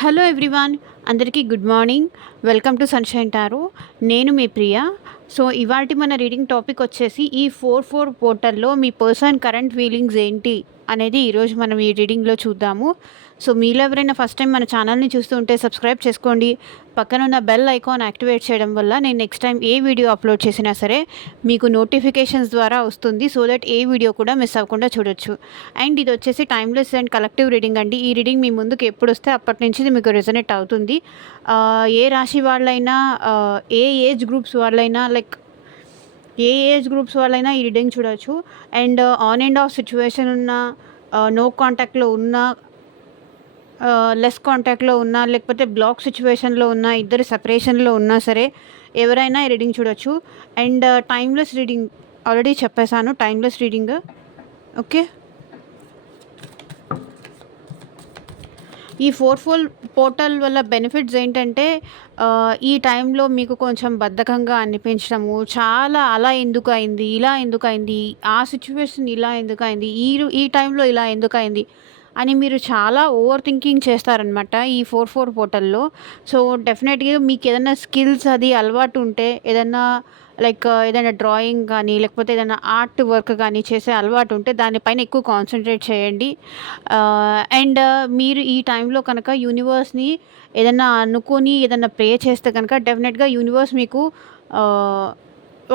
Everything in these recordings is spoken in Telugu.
హలో ఎవ్రీవన్, అందరికీ good morning. Welcome to sunshine tarot. నేను మీ ప్రియ. సో ఇవాల్టి మన రీడింగ్ టాపిక్ వచ్చేసి ఈ 4/4 పోర్టల్లో మీ పర్సన్ కరెంట్ ఫీలింగ్స్ ఏంటి అనేది ఈరోజు మనం ఈ రీడింగ్లో చూద్దాము. సో మీలో ఎవరైనా ఫస్ట్ టైం మన ఛానల్ని చూస్తూ ఉంటే సబ్స్క్రైబ్ చేసుకోండి. పక్కన ఉన్న బెల్ ఐకాన్ యాక్టివేట్ చేయడం వల్ల నేను నెక్స్ట్ టైం ఏ వీడియో అప్లోడ్ చేసినా సరే మీకు నోటిఫికేషన్స్ ద్వారా వస్తుంది. సో దట్ ఏ వీడియో కూడా మిస్ అవ్వకుండా చూడొచ్చు. అండ్ ఇది వచ్చేసి టైమ్లెస్ అండ్ కలెక్టివ్ రీడింగ్ అండి. ఈ రీడింగ్ మీ ముందుకు ఎప్పుడు వస్తే అప్పటి నుంచి ఇది మీకు రెజొనేట్ అవుతుంది. ఏ రాశి వాళ్ళైనా, ఏ ఏజ్ గ్రూప్స్ వాళ్ళైనా, లైక్ ఏ ఏజ్ గ్రూప్స్ వాళ్ళైనా ఈ రీడింగ్ చూడవచ్చు. And on and of situation ఉన్న, నో కాంటాక్ట్లో ఉన్న, లెస్ కాంటాక్ట్లో ఉన్నా, లేకపోతే బ్లాక్ సిచ్యువేషన్లో ఉన్న, ఇద్దరు సెపరేషన్లో ఉన్నా సరే ఎవరైనా ఈ రీడింగ్ చూడొచ్చు. అండ్ టైమ్లెస్ రీడింగ్ ఆల్రెడీ చెప్పేశాను, టైమ్లెస్ రీడింగ్. ఓకే, ఈ 4/4 పోర్టల్ వల్ల బెనిఫిట్స్ ఏంటంటే, ఈ టైంలో మీకు కొంచెం బద్ధకంగా అనిపించడము, చాలా అలా ఎందుకు అయింది, ఇలా ఎందుకు అయింది, ఆ సిచ్యువేషన్ ఇలా ఎందుకు అయింది, ఈ టైంలో ఇలా ఎందుకు అయింది అని మీరు చాలా ఓవర్ థింకింగ్ చేస్తారనమాట ఈ 4/4 పోర్టల్లో. సో డెఫినెట్గా మీకు ఏదైనా స్కిల్స్ అది అలవాటు ఉంటే, ఏదైనా లైక్ ఏదైనా డ్రాయింగ్ కానీ, లేకపోతే ఏదైనా ఆర్ట్ వర్క్ కానీ చేసే అలవాటు ఉంటే దానిపైన ఎక్కువ కాన్సన్ట్రేట్ చేయండి. అండ్ మీరు ఈ టైంలో కనుక యూనివర్స్ని ఏదైనా అనుకొని ఏదైనా ప్రే చేస్తే కనుక డెఫినెట్గా యూనివర్స్ మీకు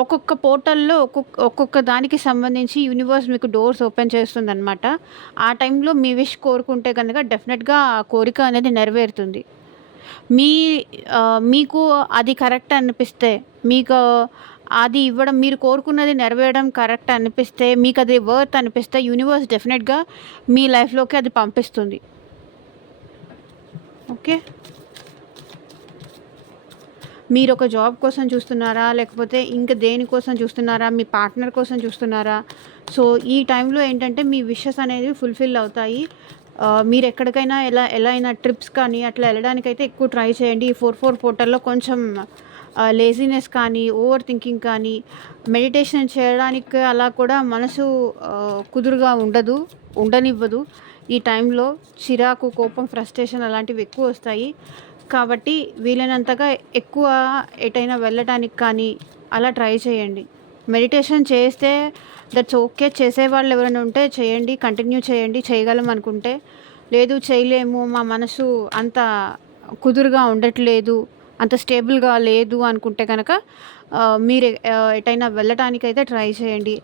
ఒక్కొక్క పోర్టల్లో ఒక్కొక్క దానికి సంబంధించి యూనివర్స్ మీకు డోర్స్ ఓపెన్ చేస్తుందన్నమాట. ఆ టైంలో మీ విష్ కోరుకుంటే కనుక డెఫినెట్గా ఆ కోరిక అనేది నెరవేరుతుంది. మీ మీకు అది కరెక్ట్ అనిపిస్తే, మీకు అది ఇవ్వడం, మీరు కోరుకున్నది నెరవేరడం కరెక్ట్ అనిపిస్తే, మీకు అది వర్త్ అనిపిస్తే యూనివర్స్ డెఫినెట్గా మీ లైఫ్లోకి అది పంపిస్తుంది. ఓకే, మీరు ఒక జాబ్ కోసం చూస్తున్నారా, లేకపోతే ఇంకా దేనికోసం చూస్తున్నారా, మీ పార్ట్నర్ కోసం చూస్తున్నారా? సో ఈ టైంలో ఏంటంటే మీ విషెస్ అనేవి ఫుల్ఫిల్ అవుతాయి. మీరు ఎక్కడికైనా ఎలా అయినా ట్రిప్స్ కానీ అట్లా వెళ్ళడానికైతే ఎక్కువ ట్రై చేయండి. ఈ 4/4 పోర్టల్లో కొంచెం లేజినెస్ కానీ, ఓవర్ థింకింగ్ కానీ, మెడిటేషన్ చేయడానికి అలా కూడా మనసు కుదురుగా ఉండనివ్వదు. ఈ టైంలో చిరాకు, కోపం, ఫ్రస్ట్రేషన్ అలాంటివి ఎక్కువ వస్తాయి. కాబట్టి వీలైనంతగా ఎక్కువ ఎటైనా వెళ్ళటానికి కానీ అలా ట్రై చేయండి. మెడిటేషన్ చేస్తే దట్స్ ఓకే. చేసేవాళ్ళు ఎవరైనా ఉంటే చేయండి, కంటిన్యూ చేయండి చేయగలం అనుకుంటే. లేదు చేయలేము, మా మనసు అంత కుదురుగా ఉండట్లేదు, అంత స్టేబుల్గా లేదు అనుకుంటే కనుక మీరు ఎటైనా వెళ్ళటానికైతే ట్రై చేయండి.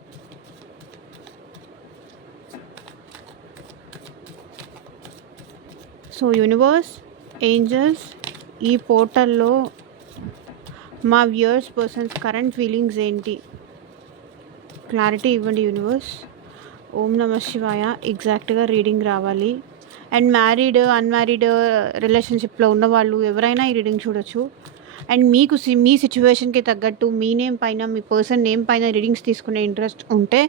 సో యూనివర్స్, ఏంజల్స్, ఈ పోర్టల్లో మా వ్యూయర్స్ పర్సన్స్ కరెంట్ ఫీలింగ్స్ ఏంటి, క్లారిటీ ఇవ్వండి యూనివర్స్. ఓం నమ శివాయ. ఎగ్జాక్ట్గా రీడింగ్ రావాలి. అండ్ మ్యారీడ్, అన్మ్యారీడ్ రిలేషన్షిప్లో ఉన్నవాళ్ళు ఎవరైనా ఈ రీడింగ్ చూడొచ్చు. అండ్ మీకు మీ సిచ్యువేషన్కి తగ్గట్టు మీ నేమ్ పైన, మీ పర్సన్ నేమ్ పైన రీడింగ్స్ తీసుకునే ఇంట్రెస్ట్ ఉంటే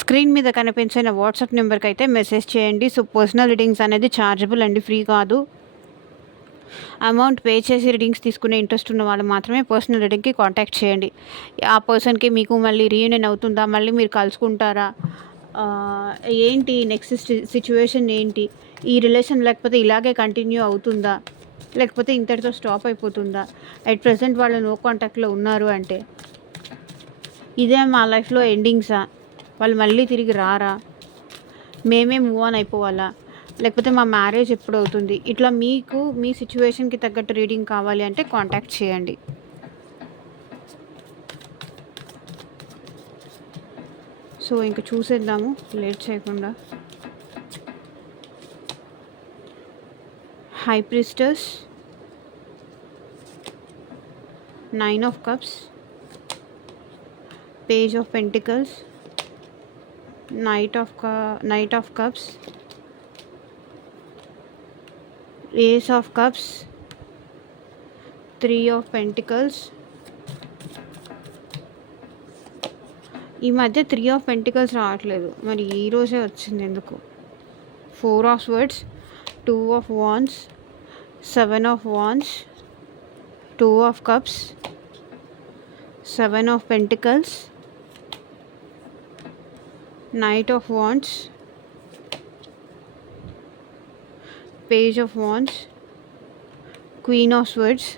స్క్రీన్ మీద కనిపించిన వాట్సాప్ నెంబర్కి అయితే మెసేజ్ చేయండి. సో పర్సనల్ రీడింగ్స్ అనేది ఛార్జబుల్ అండి, ఫ్రీ కాదు. అమౌంట్ పే చేసి రీడింగ్స్ తీసుకునే ఇంట్రెస్ట్ ఉన్న వాళ్ళు మాత్రమే పర్సనల్ రీడింగ్కి కాంటాక్ట్ చేయండి. ఆ పర్సన్కి మీకు మళ్ళీ రీయూనియన్ అవుతుందా, మళ్ళీ మీరు కలుసుకుంటారా, ఏంటి నెక్స్ట్ సిచ్యువేషన్ ఏంటి, ఈ రిలేషన్ లేకపోతే ఇలాగే కంటిన్యూ అవుతుందా, లేకపోతే ఇంతటితో స్టాప్ అయిపోతుందా, అట్ ప్రెసెంట్ వాళ్ళు నో కాంటాక్ట్లో ఉన్నారు అంటే ఇదే మా లైఫ్లో ఎండింగ్సా, వాళ్ళు మళ్ళీ తిరిగి రారా, మేమే మూవ్ ఆన్ అయిపోవాలా, లేకపోతే మా మ్యారేజ్ ఎప్పుడు అవుతుంది, ఇట్లా మీకు మీ సిచ్యువేషన్కి తగ్గట్టు రీడింగ్ కావాలి అంటే కాంటాక్ట్ చేయండి. సో ఇంక చూసేద్దాము లేట్ చేయకుండా. High priestess, 9 of cups, page of pentacles, knight of cups, ace of cups, 3 of pentacles. ఈ మధ్య 3 of pentacles రావట్లేదు, మరి ఈ రోజే వచ్చింది ఎందుకు. 4 of swords, 2 of wands, 7 of wands, 2 of cups, 7 of pentacles, knight of wands, page of wands, queen of swords,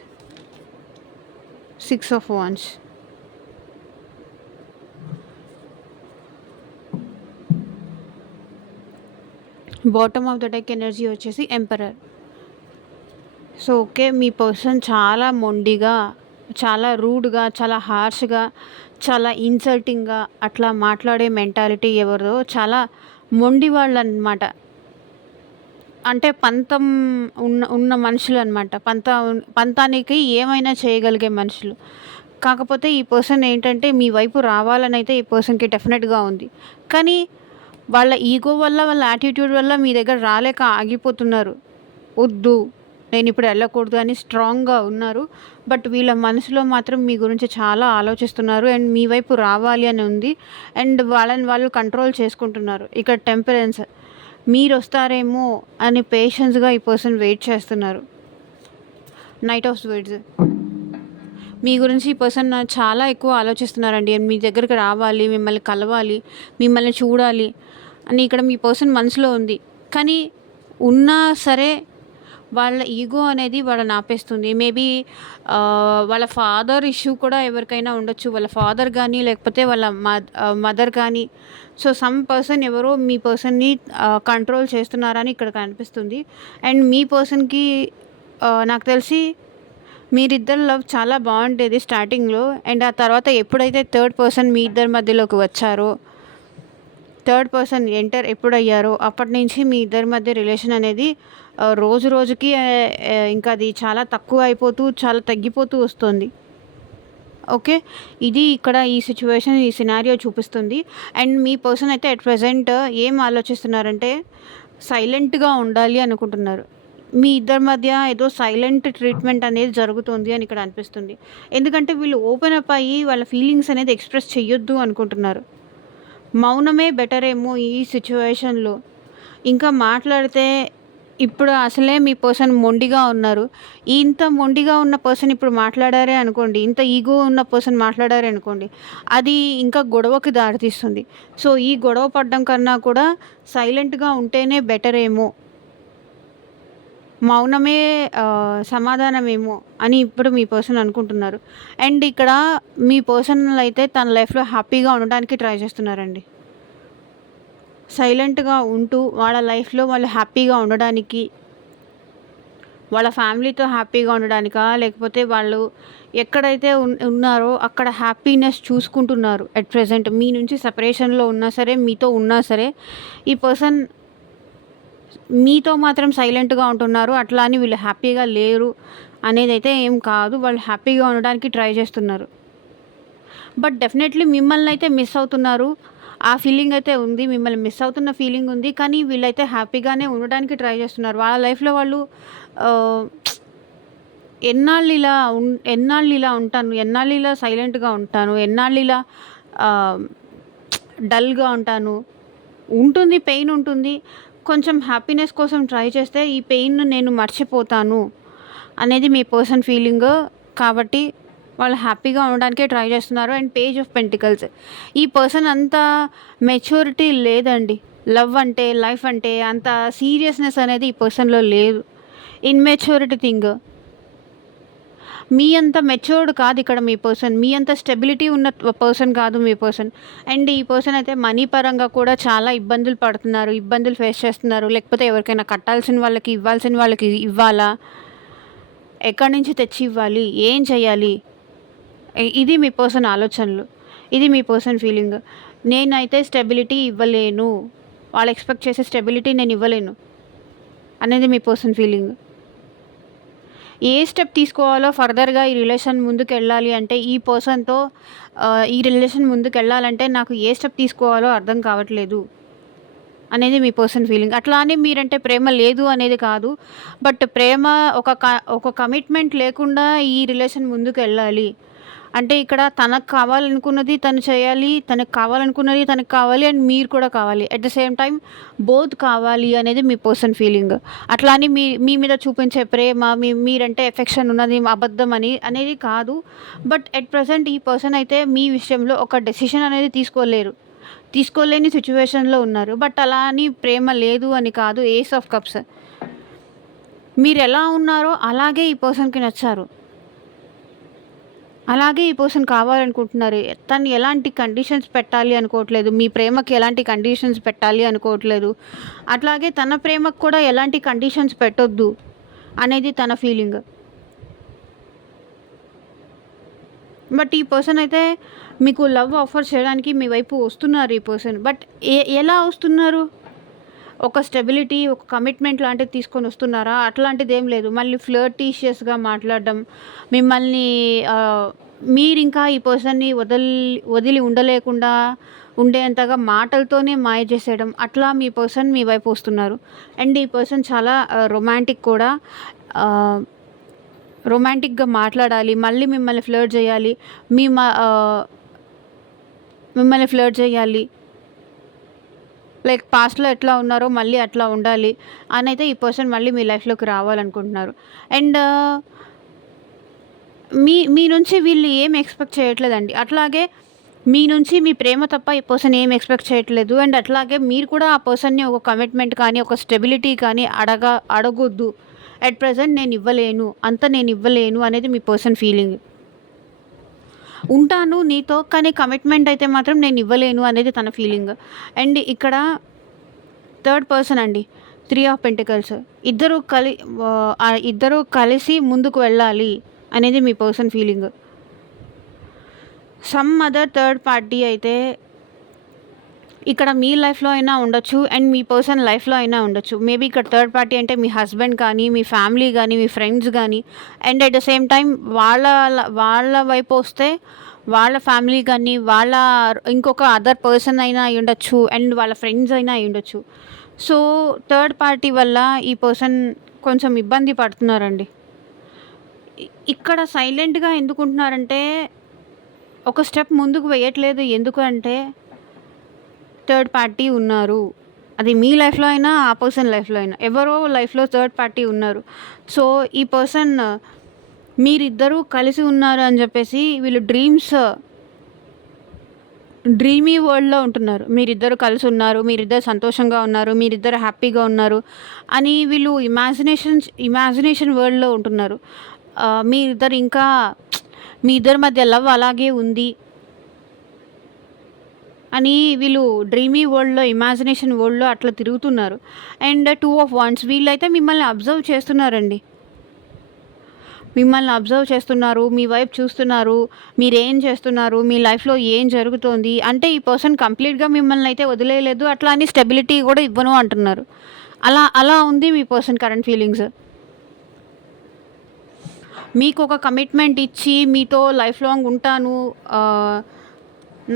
6 of wands. Bottom of the deck energy వచ్చేసి ఎంపరర్. సో ఓకే, మీ పర్సన్ చాలా మొండిగా, చాలా రూడ్గా, చాలా హార్ష్గా, చాలా ఇన్సల్టింగ్గా అట్లా మాట్లాడే మెంటాలిటీ ఎవరిదో, చాలా మొండి వాళ్ళు అనమాట. అంటే పంతం ఉన్న మనుషులు అనమాట. పంతానికి ఏమైనా చేయగలిగే మనుషులు. కాకపోతే ఈ పర్సన్ ఏంటంటే మీ వైపు రావాలని అయితే ఈ పర్సన్కి డెఫినెట్గా ఉంది. కానీ వాళ్ళ ఈగో వల్ల, వాళ్ళ యాటిట్యూడ్ వల్ల మీ దగ్గర రాలేక ఆగిపోతున్నారు. వద్దు, నేను ఇప్పుడు వెళ్ళకూడదు అని స్ట్రాంగ్గా ఉన్నారు. బట్ వీళ్ళ మనసులో మాత్రం మీ గురించి చాలా ఆలోచిస్తున్నారు అండ్ మీ వైపు రావాలి అని ఉంది. అండ్ వాళ్ళని వాళ్ళు కంట్రోల్ చేసుకుంటున్నారు. ఇక్కడ టెంపరెన్స్, మీరు వస్తారేమో అని పేషెన్స్గా ఈ పర్సన్ వెయిట్ చేస్తున్నారు. నైట్ ఆఫ్ స్వర్డ్స్, మీ గురించి ఈ పర్సన్ చాలా ఎక్కువ ఆలోచిస్తున్నారండి. మీ దగ్గరికి రావాలి, మిమ్మల్ని కలవాలి, మిమ్మల్ని చూడాలి అని ఇక్కడ మీ పర్సన్ మనసులో ఉంది. కానీ ఉన్నా సరే వాళ్ళ ఈగో అనేది వాళ్ళని ఆపేస్తుంది. మేబీ వాళ్ళ ఫాదర్ ఇష్యూ కూడా ఎవరికైనా ఉండొచ్చు. వాళ్ళ ఫాదర్ కానీ లేకపోతే వాళ్ళ మదర్ కానీ. సో సమ్ పర్సన్ ఎవరో మీ పర్సన్ని కంట్రోల్ చేస్తున్నారని ఇక్కడ కనిపిస్తుంది. అండ్ మీ పర్సన్కి నాకు తెలిసి మీరిద్దరు లవ్ చాలా బాగుండేది స్టార్టింగ్లో. అండ్ ఆ తర్వాత ఎప్పుడైతే థర్డ్ పర్సన్ మీ ఇద్దరి మధ్యలోకి వచ్చారో, థర్డ్ పర్సన్ ఎంటర్ ఎప్పుడయ్యారో అప్పటి నుంచి మీ ఇద్దరి మధ్య రిలేషన్ అనేది రోజు రోజుకి ఇంకా అది చాలా తక్కువ అయిపోతూ, చాలా తగ్గిపోతూ వస్తుంది. ఓకే, ఇది ఇక్కడ ఈ సిచ్యువేషన్, ఈ సినారియో చూపిస్తుంది. అండ్ మీ పర్సన్ అయితే అట్ ప్రజెంట్ ఏం ఆలోచిస్తున్నారంటే సైలెంట్గా ఉండాలి అనుకుంటున్నారు. మీ ఇద్దరి మధ్య ఏదో సైలెంట్ ట్రీట్మెంట్ అనేది జరుగుతుంది అని ఇక్కడ అనిపిస్తుంది. ఎందుకంటే వీళ్ళు ఓపెన్ అప్ అయ్యి వాళ్ళ ఫీలింగ్స్ అనేది ఎక్స్ప్రెస్ చెయ్యొద్దు అనుకుంటున్నారు. మౌనమే బెటర్ ఏమో ఈ సిచ్యువేషన్లో. ఇంకా మాట్లాడితే ఇప్పుడు అసలే మీ పర్సన్ మొండిగా ఉన్నారు. ఇంత మొండిగా ఉన్న పర్సన్ ఇప్పుడు మాట్లాడారే అనుకోండి, ఇంత ఈగో ఉన్న పర్సన్ మాట్లాడారే అనుకోండి, అది ఇంకా గొడవకి దారితీస్తుంది. సో ఈ గొడవ పడడం కన్నా కూడా సైలెంట్గా ఉంటేనే బెటర్ ఏమో, మౌనమే సమాధానమేమో అని ఇప్పుడు మీ పర్సన్ అనుకుంటున్నారు. అండ్ ఇక్కడ మీ పర్సన్ అయితే తన లైఫ్లో హ్యాపీగా ఉండడానికి ట్రై చేస్తున్నారండి. సైలెంట్గా ఉంటూ వాళ్ళ లైఫ్లో వాళ్ళు హ్యాపీగా ఉండడానికి, వాళ్ళ ఫ్యామిలీతో హ్యాపీగా ఉండడానికా, లేకపోతే వాళ్ళు ఎక్కడైతే ఉన్నారో అక్కడ హ్యాపీనెస్ చూసుకుంటున్నారు. అట్ ప్రెజెంట్ మీ నుంచి సెపరేషన్లో ఉన్నా సరే, మీతో ఉన్నా సరే ఈ పర్సన్ మీతో మాత్రం సైలెంట్గా ఉంటున్నారు. అట్లా అని వీళ్ళు హ్యాపీగా లేరు అనేది అయితే ఏం కాదు. వాళ్ళు హ్యాపీగా ఉండడానికి ట్రై చేస్తున్నారు. బట్ డెఫినెట్లీ మిమ్మల్ని అయితే మిస్ అవుతున్నారు. ఆ ఫీలింగ్ అయితే ఉంది, మిమ్మల్ని మిస్ అవుతున్న ఫీలింగ్ ఉంది. కానీ వీళ్ళైతే హ్యాపీగానే ఉండడానికి ట్రై చేస్తున్నారు. వాళ్ళ లైఫ్లో వాళ్ళు ఎన్నాళ్ళు ఇలా ఉంటాను, ఎన్నాళ్ళు ఇలా సైలెంట్గా ఉంటాను, ఎన్నాళ్ళు ఇలా డల్గా ఉంటాను, ఉంటుంది, పెయిన్ ఉంటుంది. కొంచెం హ్యాపీనెస్ కోసం ట్రై చేస్తే ఈ పెయిన్ నేను మర్చిపోతాను అనేది మీ పర్సన్ ఫీలింగ్. కాబట్టి వాళ్ళు హ్యాపీగా ఉండడానికే ట్రై చేస్తున్నారు. అండ్ పేజ్ ఆఫ్ పెంటికల్స్, ఈ పర్సన్ అంత మెచ్యూరిటీ లేదండి. లవ్ అంటే, లైఫ్ అంటే అంత సీరియస్నెస్ అనేది ఈ పర్సన్లో లేదు. Immaturity thing. మీ అంత మెచ్యూర్డ్ కాదు ఇక్కడ మీ పర్సన్. మీ అంత స్టెబిలిటీ ఉన్న పర్సన్ కాదు మీ పర్సన్. అండ్ ఈ పర్సన్ అయితే మనీ పరంగా కూడా చాలా ఇబ్బందులు పడుతున్నారు, ఇబ్బందులు ఫేస్ చేస్తున్నారు. లేకపోతే ఎవరికైనా కట్టాల్సిన వాళ్ళకి, ఇవ్వాల్సిన వాళ్ళకి ఇవ్వాలా, ఎక్కడి నుంచి తెచ్చి ఇవ్వాలి, ఏం చేయాలి, ఇది మీ పర్సన్ ఆలోచనలు, ఇది మీ పర్సన్ ఫీలింగ్. నేనైతే స్టెబిలిటీ ఇవ్వలేను, వాళ్ళు ఎక్స్పెక్ట్ చేసే స్టెబిలిటీ నేను ఇవ్వలేను అనేది మీ పర్సన్ ఫీలింగ్. ఏ స్టెప్ తీసుకోవాలో ఫర్దర్గా ఈ రిలేషన్ ముందుకు వెళ్ళాలి అంటే, ఈ పర్సన్తో ఈ రిలేషన్ ముందుకు వెళ్ళాలంటే నాకు ఏ స్టెప్ తీసుకోవాలో అర్థం కావట్లేదు అనేది మీ పర్సన్ ఫీలింగ్. అట్లా అని మీరంటే ప్రేమ లేదు అనేది కాదు. బట్ ప్రేమ ఒక కమిట్మెంట్ లేకుండా ఈ రిలేషన్ ముందుకు వెళ్ళాలి అంటే ఇక్కడ తనకు కావాలనుకున్నది తను చేయాలి, తనకు కావాలనుకున్నది తనకు కావాలి, అండ్ మీరు కూడా కావాలి. At the same time both కావాలి అనేది మీ పర్సన్ ఫీలింగ్. అట్లా అని మీ మీద చూపించే ప్రేమ, మీరంటే ఎఫెక్షన్ ఉన్నది అబద్ధం అనేది కాదు. బట్ ఎట్ ప్రజెంట్ ఈ పర్సన్ అయితే మీ విషయంలో ఒక డెసిషన్ అనేది తీసుకోలేని సిచ్యువేషన్లో ఉన్నారు. బట్ అలా అని ప్రేమ లేదు అని కాదు. ఏస్ ఆఫ్ కప్స్, మీరెలా ఉన్నారో అలాగే ఈ పర్సన్‌కి నచ్చారు. అలాగే ఈ పర్సన్ కావాలనుకుంటున్నారు. తను ఎలాంటి కండిషన్స్ పెట్టాలి అనుకోవట్లేదు. మీ ప్రేమకి ఎలాంటి కండిషన్స్ పెట్టాలి అనుకోవట్లేదు. అట్లాగే తన ప్రేమకు కూడా ఎలాంటి కండిషన్స్ పెట్టొద్దు అనేది తన ఫీలింగ్. బట్ ఈ పర్సన్ అయితే మీకు లవ్ ఆఫర్ చేయడానికి మీ వైపు వస్తున్నారు ఈ పర్సన్. బట్ ఎలా వస్తున్నారు? ఒక స్టెబిలిటీ, ఒక కమిట్మెంట్ లాంటిది తీసుకొని వస్తున్నారా? అట్లాంటిదేం లేదు. మళ్ళీ ఫ్లర్టీషియస్‌గా మాట్లాడడం, మిమ్మల్ని మీరింకా ఈ పర్సన్‌ని వదిలి ఉండలేకుండా ఉండేంతగా మాటలతోనే మాయ చేసేయడం, అట్లా మీ పర్సన్ మీ వైపు వస్తున్నారు. అండ్ ఈ పర్సన్ చాలా రొమాంటిక్ కూడా. ఆహ్, రొమాంటిక్‌గా మాట్లాడాలి. మళ్ళీ మిమ్మల్ని ఫ్లర్ట్ చేయాలి. మీ మ ఆహ్, మిమ్మల్ని ఫ్లర్ట్ చేయాలి. లైక్ పాస్ట్‌లో ఎట్లా ఉన్నారో మళ్ళీ అట్లా ఉండాలి అనైతే ఈ పర్సన్ మళ్ళీ మీ లైఫ్‌లోకి రావాలనుకుంటున్నారు. అండ్ మీ నుంచి వీళ్ళు ఏం ఎక్స్‌పెక్ట్ చేయట్లేదండి. అట్లాగే మీ నుంచి మీ ప్రేమ తప్ప ఈ పర్సన్ ఏం ఎక్స్‌పెక్ట్ చేయట్లేదు. అండ్ అట్లాగే మీరు కూడా ఆ పర్సన్‌ని ఒక కమిట్మెంట్ కానీ, ఒక స్టెబిలిటీ కానీ అడగొద్దు. అట్ ప్రెజెంట్ నేను ఇవ్వలేను అనేది మీ పర్సన్ ఫీలింగ్. ఉంటాను నీతో, కానీ కమిట్మెంట్ అయితే మాత్రం నేను ఇవ్వలేను అనేది తన ఫీలింగ్. అండ్ ఇక్కడ థర్డ్ పర్సన్ అండి. 3 ఆఫ్ పెంటికల్స్. ఇద్దరు కలిసి ముందుకు వెళ్ళాలి అనేది మీ person feeling. Some other third party అయితే ఇక్కడ మీ లైఫ్‌లో అయినా ఉండొచ్చు. అండ్ మీ పర్సన్ లైఫ్‌లో అయినా ఉండొచ్చు. మేబీ ఇక్కడ థర్డ్ పార్టీ అంటే మీ హస్బెండ్ కానీ, మీ ఫ్యామిలీ కానీ, మీ ఫ్రెండ్స్ కానీ, and at the same time వాళ్ళ వైపు వస్తే వాళ్ళ ఫ్యామిలీ కానీ, ఇంకొక అదర్ పర్సన్ అయినా అయ్యుండొచ్చు. అండ్ వాళ్ళ ఫ్రెండ్స్ అయినా అయ్యుండొచ్చు. సో, థర్డ్ పార్టీ వల్ల ఈ పర్సన్ కొంచెం ఇబ్బంది పడుతున్నారండి. ఇక్కడ సైలెంట్‌గా ఎందుకుంటున్నారంటే, ఒక స్టెప్ ముందుకు వేయట్లేదు. ఎందుకు అంటే థర్డ్ పార్టీ ఉన్నారు. అది మీ లైఫ్‌లో అయినా, ఆ పర్సన్ లైఫ్‌లో అయినా. ఎవరో లైఫ్‌లో థర్డ్ పార్టీ ఉన్నారు. సో, ఈ పర్సన్ మీరిద్దరూ కలిసి ఉన్నారు అని చెప్పేసి వీళ్ళు డ్రీమీ వరల్డ్‌లో ఉంటున్నారు. మీరిద్దరు కలిసి ఉన్నారు, మీరిద్దరు సంతోషంగా ఉన్నారు, మీరిద్దరు హ్యాపీగా ఉన్నారు అని వీళ్ళు ఇమాజినేషన్ వరల్డ్‌లో ఉంటున్నారు. మీ ఇద్దరి మధ్య లవ్ అలాగే ఉంది అని వీళ్ళు డ్రీమీ వరల్డ్‌లో, ఇమాజినేషన్ వరల్డ్‌లో అట్లా తిరుగుతున్నారు. అండ్ 2 ఆఫ్ వాండ్స్ వీళ్ళైతే మిమ్మల్ని అబ్జర్వ్ చేస్తున్నారండి. మీ వైపు చూస్తున్నారు. మీరేం చేస్తున్నారు? మీ లైఫ్‌లో ఏం జరుగుతోంది? అంటే ఈ పర్సన్ కంప్లీట్‌గా మిమ్మల్ని అయితే వదిలేయలేదు. అట్లా అని స్టెబిలిటీ కూడా ఇవ్వను అంటున్నారు. అలా ఉంది మీ పర్సన్ కరెంట్ ఫీలింగ్స్. మీకొక కమిట్మెంట్ ఇచ్చి మీతో లైఫ్ లాంగ్ ఉంటాను,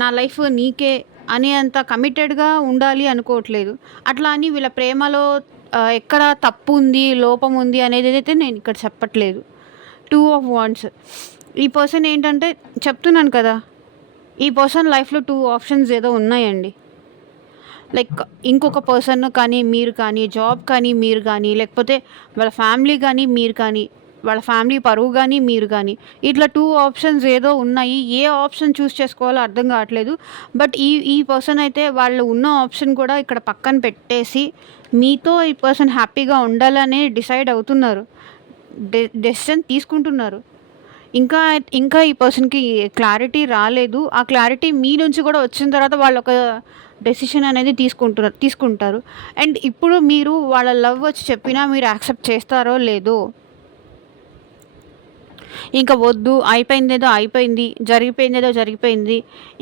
నా లైఫ్ నీకే అనేంత కమిటెడ్‌గా ఉండాలి అనుకోవట్లేదు. అట్లా అని వీళ్ళ ప్రేమలో ఎక్కడ తప్పు ఉంది, లోపం ఉంది అనేదైతే నేను ఇక్కడ చెప్పట్లేదు. 2 ఆఫ్ వాండ్స్. ఈ పర్సన్ ఏంటంటే చెప్తున్నాను కదా! ఈ పర్సన్ లైఫ్‌లో 2 ఆప్షన్స్ ఏదో ఉన్నాయండి. లైక్ ఇంకొక పర్సన్ కానీ, మీరు కానీ, జాబ్ కానీ, మీరు కానీ, లేకపోతే వాళ్ళ ఫ్యామిలీ కానీ, మీరు కానీ, వాళ్ళ ఫ్యామిలీ పరువు కానీ, మీరు కానీ, ఇట్లా 2 ఆప్షన్స్ ఏదో ఉన్నాయి. ఏ ఆప్షన్ చూస్ చేసుకోవాలో అర్థం కావట్లేదు. బట్ ఈ పర్సన్ అయితే వాళ్ళు ఉన్న ఆప్షన్ కూడా ఇక్కడ పక్కన పెట్టేసి మీతో ఈ పర్సన్ హ్యాపీగా ఉండాలని డిసైడ్ అవుతున్నారు. డెసిషన్ తీసుకుంటున్నారు. ఇంకా ఈ పర్సన్‌కి క్లారిటీ రాలేదు. ఆ క్లారిటీ మీ నుంచి కూడా వచ్చిన తర్వాత వాళ్ళొక డెసిషన్ అనేది తీసుకుంటారు. అండ్ ఇప్పుడు మీరు వాళ్ళ లవ్ వచ్చి చెప్పినా మీరు యాక్సెప్ట్ చేస్తారో లేదో, ఇంక వద్దు, అయిపోయిందేదో అయిపోయింది, జరిగిపోయిందేదో జరిగిపోయింది,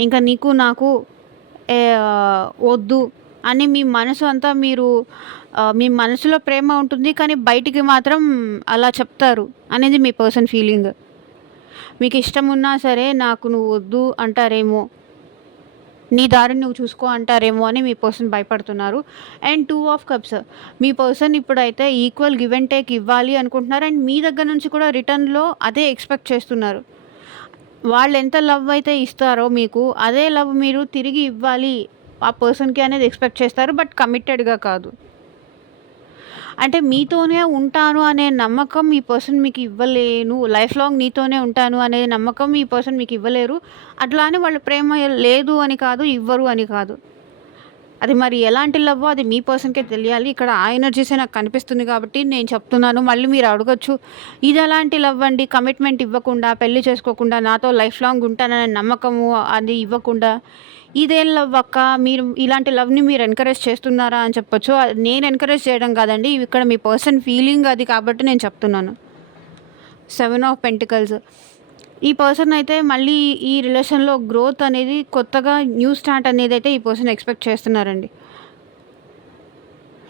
ఇంకా నీకు నాకు వద్దు అని మీ మనసు అంతా మీ మనసులో ప్రేమ ఉంటుంది, కానీ బయటికి మాత్రం అలా చెప్తారు అనేది మీ పర్సన్ ఫీలింగ్. మీకు ఇష్టం ఉన్నా సరే నాకు నువ్వు వద్దు అంటారేమో, నీ దారిని నువ్వు చూసుకో అంటారేమో అని మీ పర్సన్ భయపడుతున్నారు. And 2 of cups. Me person ఇప్పుడైతే ఈక్వల్ గివ్ అండ్ టేక్ ఇవ్వాలి అనుకుంటున్నారు. అండ్ మీ దగ్గర నుంచి కూడా రిటర్న్‌లో అదే ఎక్స్‌పెక్ట్ చేస్తున్నారు. వాళ్ళు ఎంత లవ్ అయితే ఇస్తారో మీకు, అదే లవ్ మీరు తిరిగి ఇవ్వాలి ఆ పర్సన్‌కి అనేది ఎక్స్‌పెక్ట్ చేస్తారు. బట్ కమిటెడ్‌గా కాదు. అంటే మీతోనే ఉంటాను అనే నమ్మకం ఈ పర్సన్ మీకు ఇవ్వలేను. లైఫ్ లాంగ్ నీతోనే ఉంటాను అనే నమ్మకం ఈ పర్సన్ మీకు ఇవ్వలేరు. అట్లా అని వాళ్ళ ప్రేమ లేదు అని కాదు, ఇవ్వరు అని కాదు. అది మరి ఎలాంటి లవ్వో అది మీ పర్సన్‌కే తెలియాలి. ఇక్కడ ఆ ఎనర్జీసే నాకు కనిపిస్తుంది కాబట్టి నేను చెప్తున్నాను. మళ్ళీ మీరు అడగొచ్చు, ఇదెలాంటి లవ్ అండి? కమిట్మెంట్ ఇవ్వకుండా, పెళ్లి చేసుకోకుండా, నాతో లైఫ్ లాంగ్ ఉంటాననే నమ్మకము అది ఇవ్వకుండా, ఇదేం లవ్ అక్క? మీరు ఇలాంటి లవ్‌ని మీరు ఎంకరేజ్ చేస్తున్నారా అని చెప్పొచ్చు. నేను ఎంకరేజ్ చేయడం కాదండి. ఇక్కడ మీ పర్సన్ ఫీలింగ్ అది కాబట్టి నేను చెప్తున్నాను. 7 ఆఫ్ పెంటికల్స్. ఈ పర్సన్ అయితే మళ్ళీ ఈ రిలేషన్‌లో గ్రోత్ అనేది కొత్తగా న్యూ స్టార్ట్ అనేదైతే ఈ పర్సన్ ఎక్స్‌పెక్ట్ చేస్తున్నారండి.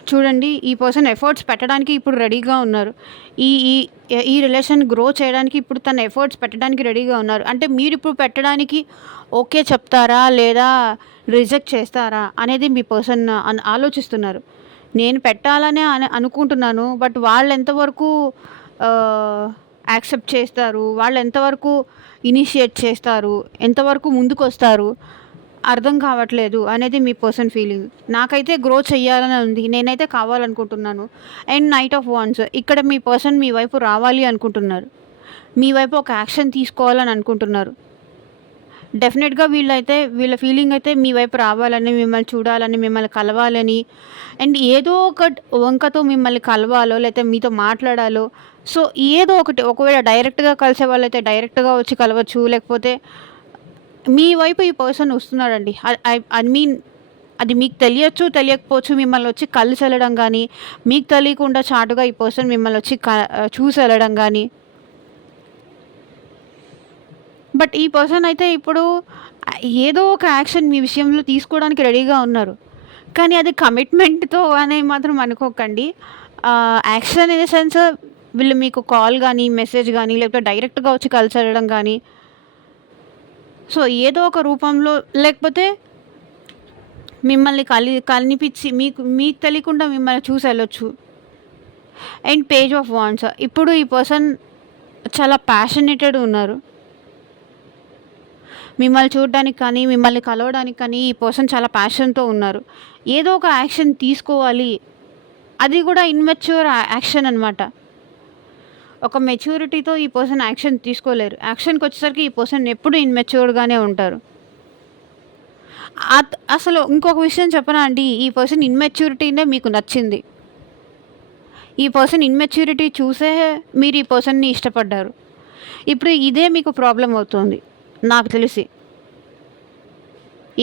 చూడండి, ఈ పర్సన్ ఎఫర్ట్స్ పెట్టడానికి ఇప్పుడు రెడీగా ఉన్నారు. ఈ ఈ ఈ రిలేషన్ గ్రో చేయడానికి ఇప్పుడు తను ఎఫర్ట్స్ పెట్టడానికి రెడీగా ఉన్నారు. అంటే మీరిప్పుడు పెట్టడానికి ఓకే చెప్తారా? లేదా రిజెక్ట్ చేస్తారా? అనేది మీ పర్సన్ ఆలోచిస్తున్నారు. నేను పెట్టాలనే అనుకుంటున్నాను. బట్ వాళ్ళు ఎంతవరకు యాక్సెప్ట్ చేస్తారు? వాళ్ళు ఎంతవరకు ఇనిషియేట్ చేస్తారు? ఎంతవరకు ముందుకొస్తారు? అర్థం కావట్లేదు అనేది మీ పర్సన్ ఫీలింగ్. నాకైతే గ్రో చెయ్యాలని ఉంది. నేనైతే కావాలనుకుంటున్నాను. And knight of wands. ఇక్కడ మీ పర్సన్ మీ వైపు రావాలి అనుకుంటున్నారు. మీ వైపు ఒక యాక్షన్ తీసుకోవాలని అనుకుంటున్నారు. డెఫినెట్‌గా వీళ్ళ ఫీలింగ్ అయితే మీ వైపు రావాలని, మిమ్మల్ని చూడాలని, మిమ్మల్ని కలవాలని అండ్ ఏదో ఒక వంకతో మిమ్మల్ని కలవాలో, లేతే మీతో మాట్లాడాలో, సో ఏదో ఒకటి. ఒకవేళ డైరెక్ట్‌గా కలిసే వాళ్ళైతే డైరెక్ట్‌గా వచ్చి కలవచ్చు. లేకపోతే మీ వైపు ఈ పర్సన్ వస్తున్నాడండి. ఐ మీన్ అది మీకు తెలియచ్చు, తెలియకపోవచ్చు. మిమ్మల్ని వచ్చి కలిసి వెళ్ళడం కానీ, మీకు తెలియకుండా చాటుగా ఈ పర్సన్ మిమ్మల్ని వచ్చి చూసి వెళ్ళడం కానీ. బట్ ఈ పర్సన్ అయితే ఇప్పుడు ఏదో ఒక యాక్షన్ మీ విషయంలో తీసుకోవడానికి రెడీగా ఉన్నారు. కానీ అది కమిట్మెంట్‌తో అని మాత్రం అనుకోకండి. యాక్షన్ ఇన్ ద సెన్స్ వీళ్ళు మీకు కాల్ గానీ, మెసేజ్ గానీ, లేకపోతే డైరెక్ట్‌గా వచ్చి కలిసి వెళ్ళడం గానీ, సో ఏదో ఒక రూపంలో, లేకపోతే మిమ్మల్ని కనిపించి మీకు తెలియకుండా మిమ్మల్ని చూసి వెళ్ళొచ్చు. And page of wands. ఇప్పుడు ఈ పర్సన్ చాలా ప్యాషనేటెడ్ ఉన్నారు. మిమ్మల్ని చూడడానికి కానీ, మిమ్మల్ని కలవడానికి కానీ ఈ పర్సన్ చాలా ప్యాషన్‌తో ఉన్నారు. ఏదో ఒక యాక్షన్ తీసుకోవాలి. అది కూడా ఇమ్మెచ్యూర్ యాక్షన్ అనమాట. ఒక మెచ్యూరిటీతో ఈ పర్సన్ యాక్షన్ తీసుకోలేరు. యాక్షన్‌కి వచ్చేసరికి ఈ పర్సన్ ఎప్పుడు ఇమ్మెచ్యూర్‌గానే ఉంటారు. అసలు ఇంకొక విషయం చెప్పనా అండి? ఈ పర్సన్ ఇమ్మెచ్యూరిటీనే మీకు నచ్చింది. ఈ పర్సన్ ఇమ్మెచ్యూరిటీ చూసే మీరు ఈ పర్సన్‌ని ఇష్టపడ్డారు. ఇప్పుడు ఇదే మీకు ప్రాబ్లమ్ అవుతుంది నాకు తెలిసి.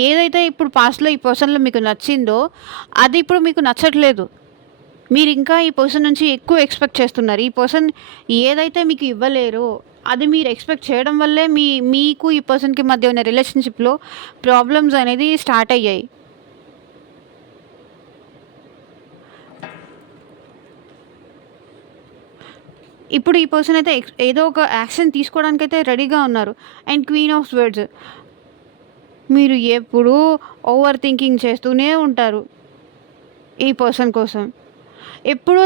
ఏదైతే ఇప్పుడు పాస్ట్‌లో ఈ పర్సన్‌లో మీకు నచ్చిందో అది ఇప్పుడు మీకు నచ్చట్లేదు. మీరు ఇంకా ఈ పర్సన్ నుంచి ఎక్కువ ఎక్స్‌పెక్ట్ చేస్తున్నారు. ఈ పర్సన్ ఏదైతే మీకు ఇవ్వలేరో అది మీరు ఎక్స్‌పెక్ట్ చేయడం వల్లే మీకు ఈ పర్సన్‌కి మధ్య ఉన్న రిలేషన్‌షిప్‌లో ప్రాబ్లమ్స్ అనేది స్టార్ట్ అయ్యాయి. ఇప్పుడు ఈ పర్సన్ అయితే ఏదో ఒక యాక్షన్ తీసుకోవడానికైతే రెడీగా ఉన్నారు. And queen of swords. మీరు ఎప్పుడూ ఓవర్ థింకింగ్ చేస్తూనే ఉంటారు ఈ పర్సన్ కోసం. ఎప్పుడూ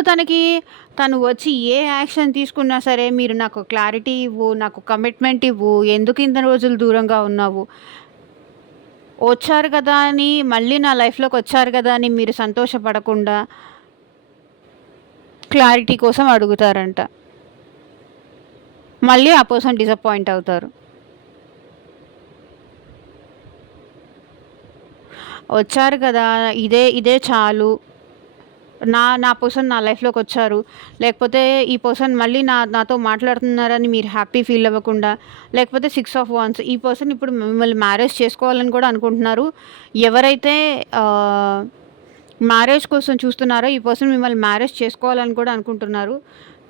తను వచ్చి ఏ యాక్షన్ తీసుకున్నా సరే, మీరు నాకు క్లారిటీ ఇవ్వు, నాకు కమిట్మెంట్ ఇవ్వు, ఎందుకు ఇన్ని రోజులు దూరంగా ఉన్నావు, వచ్చారు కదా అని మళ్ళీ నా లైఫ్‌లోకి వచ్చారు కదా అని మీరు సంతోషపడకుండా క్లారిటీ కోసం అడుగుతారంట. మళ్ళీ ఆ పర్సన్ డిసప్పాయింట్ అవుతారు. వచ్చారు కదా, ఇదే చాలు. నా పర్సన్ నా లైఫ్‌లోకి వచ్చారు. లేకపోతే ఈ పర్సన్ మళ్ళీ నాతో మాట్లాడుతున్నారని మీరు హ్యాపీ ఫీల్ అవ్వకుండా, లేకపోతే 6 ఆఫ్ వాండ్స్. ఈ పర్సన్ ఇప్పుడు మిమ్మల్ని మ్యారేజ్ చేసుకోవాలని కూడా అనుకుంటున్నారు. ఎవరైతే మ్యారేజ్ కోసం చూస్తున్నారో ఈ పర్సన్ మిమ్మల్ని మ్యారేజ్ చేసుకోవాలని కూడా అనుకుంటున్నారు.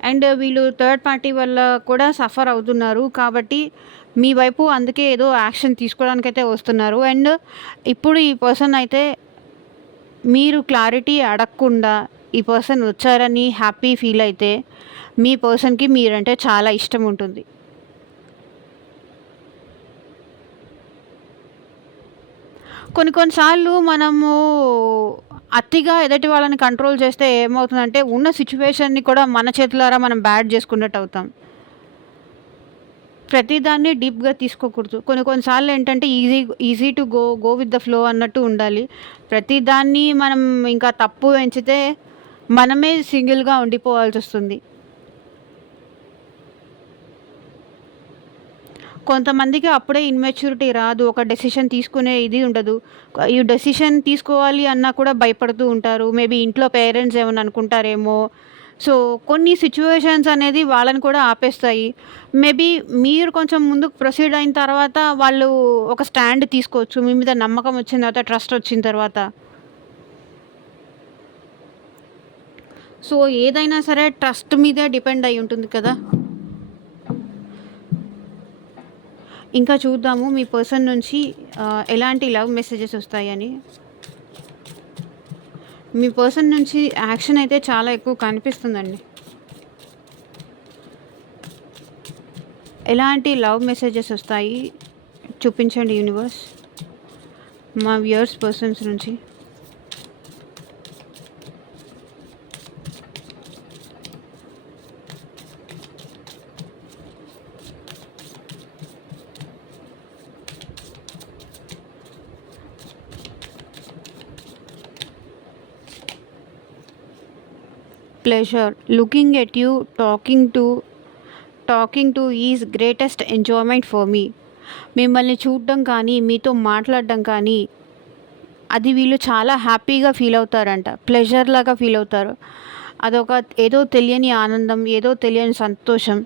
అండ్ వీళ్ళు థర్డ్ పార్టీ వల్ల కూడా సఫర్ అవుతున్నారు. కాబట్టి మీ వైపు అందుకే ఏదో యాక్షన్ తీసుకోవడానికైతే వస్తున్నారు. అండ్ ఇప్పుడు ఈ పర్సన్ అయితే మీరు క్లారిటీ అడగకుండా ఈ పర్సన్ వచ్చారని హ్యాపీ ఫీల్ అయితే మీ పర్సన్‌కి మీరంటే చాలా ఇష్టం ఉంటుంది. కొన్ని సార్లు మనము అతిగా ఎదుటి వాళ్ళని కంట్రోల్ చేస్తే ఏమవుతుందంటే, ఉన్న సిట్యుయేషన్‌ని కూడా మన చేతులారా మనం బ్యాడ్ చేసుకున్నట్టు అవుతాం. ప్రతిదాన్ని డీప్‌గా తీసుకోకూడదు. కొన్ని సార్లు ఏంటంటే easy to go with the flow అన్నట్టు ఉండాలి. ప్రతిదాన్ని మనం ఇంకా తప్పు ఎంచితే మనమే సింగిల్‌గా ఉండిపోవాల్సొస్తుంది. కొంతమందికి అప్పుడే ఇమ్మెచ్యూరిటీ రాదు. ఒక డెసిషన్ తీసుకునే ఇది ఉండదు. ఈ డెసిషన్ తీసుకోవాలి అన్నా కూడా భయపడుతూ ఉంటారు. మేబీ ఇంట్లో పేరెంట్స్ ఏమన్నా అనుకుంటారేమో. సో, కొన్ని సిట్యుయేషన్స్ అనేది వాళ్ళని కూడా ఆపేస్తాయి. మేబీ మీరు కొంచెం ముందుకు ప్రొసీడ్ అయిన తర్వాత వాళ్ళు ఒక స్టాండ్ తీసుకోవచ్చు. మీ మీద నమ్మకం వచ్చిన తర్వాత, ట్రస్ట్ వచ్చిన తర్వాత. సో, ఏదైనా సరే ట్రస్ట్ మీదే డిపెండ్ అయ్యి ఉంటుంది కదా! ఇంకా చూద్దాము మీ పర్సన్ నుంచి ఎలాంటి లవ్ మెసేజెస్ వస్తాయని. మీ పర్సన్ నుంచి యాక్షన్ అయితే చాలా ఎక్కువ కనిపిస్తుందండి. ఎలాంటి లవ్ మెసేజెస్ వస్తాయి చూపించండి యూనివర్స్ మా వ్యూయర్స్ పర్సన్స్ నుంచి. Pleasure looking at you, talking to is greatest enjoyment for me. మిమ్మల్ని చూడడం కానీ, మీతో మాట్లాడడం కానీ, అది వీళ్ళు చాలా హ్యాపీగా ఫీల్ అవుతారంట. ప్లెజర్ లాగా ఫీల్ అవుతారు. అదొక ఏదో తెలియని ఆనందం, ఏదో తెలియని సంతోషం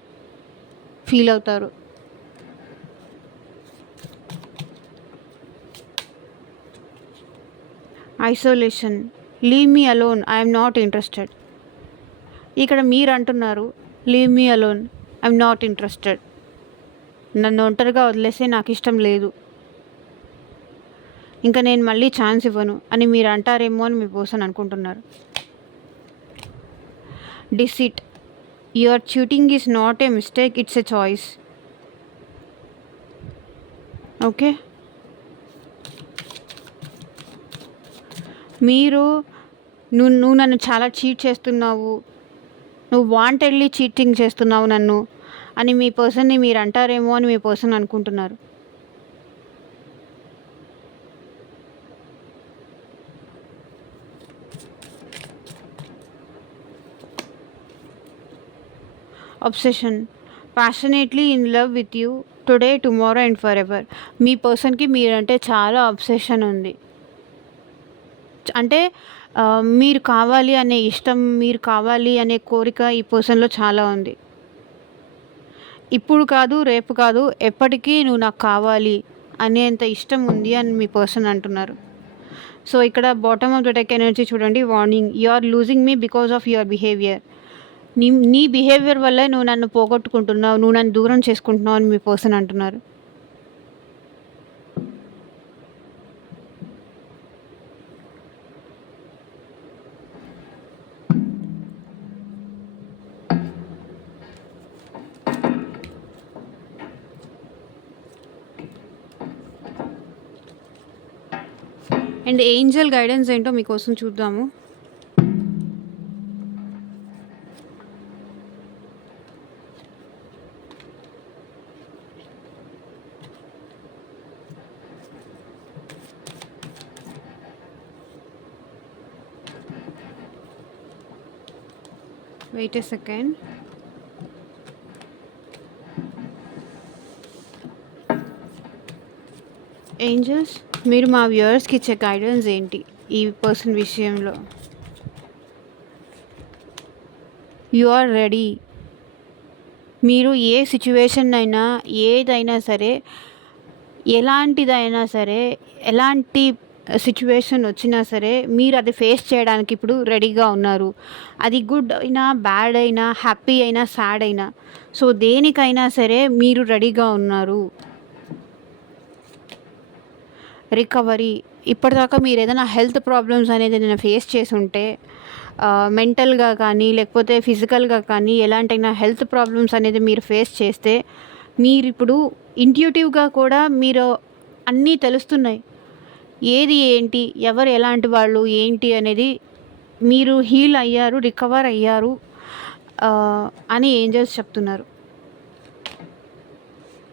ఫీల్ అవుతారు. Isolation, leave me alone, I'm not interested. ఇక్కడ మీరు అంటున్నారు leave me alone, I'm not interested. నన్ను ఒంటరిగా వదిలేస్తే నాకు ఇష్టం లేదు, ఇంకా నేను మళ్ళీ ఛాన్స్ ఇవ్వను అని మీరు అంటారేమో అని మీ పర్సన్ అనుకుంటున్నారు. Deceit, your cheating is not a mistake, it's a choice. Okay, నువ్వు నన్ను చాలా చీట్ చేస్తున్నావు, నువ్వు వాంటెడ్లీ చీటింగ్ చేస్తున్నావు నన్ను అని మీ పర్సన్ని మీరు అంటారేమో అని మీ పర్సన్ అనుకుంటున్నారు. Obsession, passionately in love with you today, tomorrow and forever. మీ పర్సన్కి మీరంటే చాలా అబ్సెషన్ ఉంది. అంటే మీరు కావాలి అనే ఇష్టం, మీరు కావాలి అనే కోరిక ఈ పర్సన్లో చాలా ఉంది. ఇప్పుడు కాదు, రేపు కాదు, ఎప్పటికీ నువ్వు నాకు కావాలి అనేంత ఇష్టం ఉంది అని మీ పర్సన్ అంటున్నారు. సో ఇక్కడ bottom of the deck energy చూడండి. Warning, you are losing me because of your behaviour. నీ బిహేవియర్ వల్లే నువ్వు నన్ను పోగొట్టుకుంటున్నావు, నువ్వు నన్ను దూరం చేసుకుంటున్నావు అని మీ పర్సన్ అంటున్నారు. అండ్ ఏంజల్ గైడెన్స్ ఏంటో మీకోసం చూద్దాము. Wait a second. ఏంజల్స్, మీరు మా వ్యూయర్స్కి ఇచ్చే గైడెన్స్ ఏంటి ఈ పర్సన్ విషయంలో? You are ready. మీరు ఏ సిచ్యువేషన్ అయినా, ఏదైనా సరే, ఎలాంటిదైనా సరే, ఎలాంటి సిచ్యువేషన్ వచ్చినా సరే మీరు అది ఫేస్ చేయడానికి ఇప్పుడు రెడీగా ఉన్నారు. అది గుడ్ అయినా, బ్యాడ్ అయినా, హ్యాపీ అయినా, సాడ్ అయినా, సో దేనికైనా సరే మీరు రెడీగా ఉన్నారు. రికవరీ, ఇప్పటిదాకా మీరు ఏదైనా హెల్త్ ప్రాబ్లమ్స్ అనేది ఏదైనా ఫేస్ చేసి ఉంటే, మెంటల్గా కానీ లేకపోతే ఫిజికల్గా కానీ ఎలాంటైనా హెల్త్ ప్రాబ్లమ్స్ అనేది మీరు ఫేస్ చేస్తే, మీరు ఇప్పుడు ఇంట్యూటివ్గా కూడా మీరు అన్నీ తెలుస్తున్నాయి. ఏది ఏంటి, ఎవరు ఎలాంటి వాళ్ళు ఏంటి అనేది మీరు హీల్ అయ్యారు, రికవర్ అయ్యారు అని ఏంజల్స్ చెప్తున్నారు.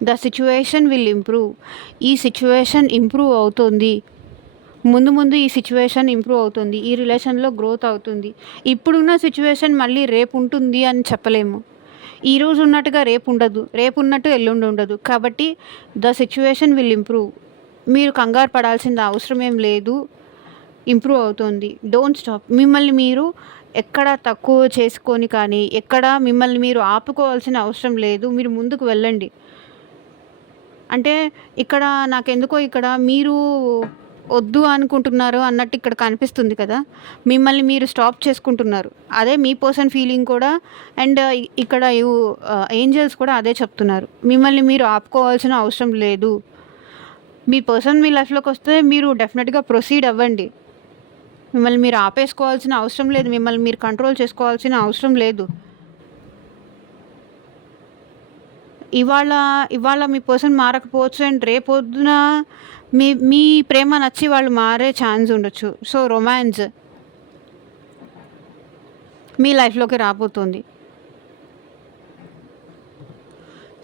The situation will improve. ఈ సిచ్యువేషన్ ఇంప్రూవ్ అవుతుంది. ముందు ఈ సిచ్యువేషన్ ఇంప్రూవ్ అవుతుంది. ఈ రిలేషన్లో గ్రోత్ అవుతుంది. ఇప్పుడున్న సిచ్యువేషన్ మళ్ళీ రేపు ఉంటుంది అని చెప్పలేము. ఈరోజు ఉన్నట్టుగా రేపు ఉండదు, రేపు ఉన్నట్టు ఎల్లుండి ఉండదు. కాబట్టి ద సిచ్యువేషన్ విల్ ఇంప్రూవ్. మీరు కంగారు పడాల్సిన అవసరం ఏం లేదు, ఇంప్రూవ్ అవుతుంది. Don't stop. మిమ్మల్ని మీరు ఎక్కడ తక్కువ చేసుకొని కానీ ఎక్కడ మిమ్మల్ని మీరు ఆపుకోవాల్సిన అవసరం లేదు. మీరు ముందుకు వెళ్ళండి. అంటే ఇక్కడ నాకెందుకో ఇక్కడ మీరు వద్దు అనుకుంటున్నారు అన్నట్టు ఇక్కడ కనిపిస్తుంది కదా. మిమ్మల్ని మీరు స్టాప్ చేసుకుంటున్నారు. అదే మీ పర్సన్ ఫీలింగ్ కూడా. అండ్ ఇక్కడ ఏంజల్స్ కూడా అదే చెప్తున్నారు. మిమ్మల్ని మీరు ఆపుకోవాల్సిన అవసరం లేదు. మీ పర్సన్ మీ లైఫ్లోకి వస్తే మీరు డెఫినెట్గా ప్రొసీడ్ అవ్వండి. మిమ్మల్ని మీరు ఆపేసుకోవాల్సిన అవసరం లేదు. మిమ్మల్ని మీరు కంట్రోల్ చేసుకోవాల్సిన అవసరం లేదు. ఇవాళ మీ పర్సన్ మారకపోవచ్చు. అండ్ రేపొద్దున మీ ప్రేమ నచ్చి వాళ్ళు మారే ఛాన్స్ ఉండొచ్చు. సో రొమాన్స్ మీ లైఫ్లోకి రాబోతుంది.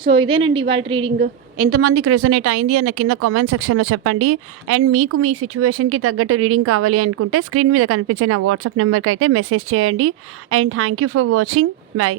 సో ఇదేనండి ఇవాళ రీడింగ్. ఎంతమందికి రెజొనేట్ అయింది అన్న కింద కామెంట్ సెక్షన్లో చెప్పండి. అండ్ మీకు మీ సిచ్యువేషన్కి తగ్గట్టు రీడింగ్ కావాలి అనుకుంటే స్క్రీన్ మీద కనిపించే నా వాట్సాప్ నెంబర్కి అయితే మెసేజ్ చేయండి. And thank you for watching. By.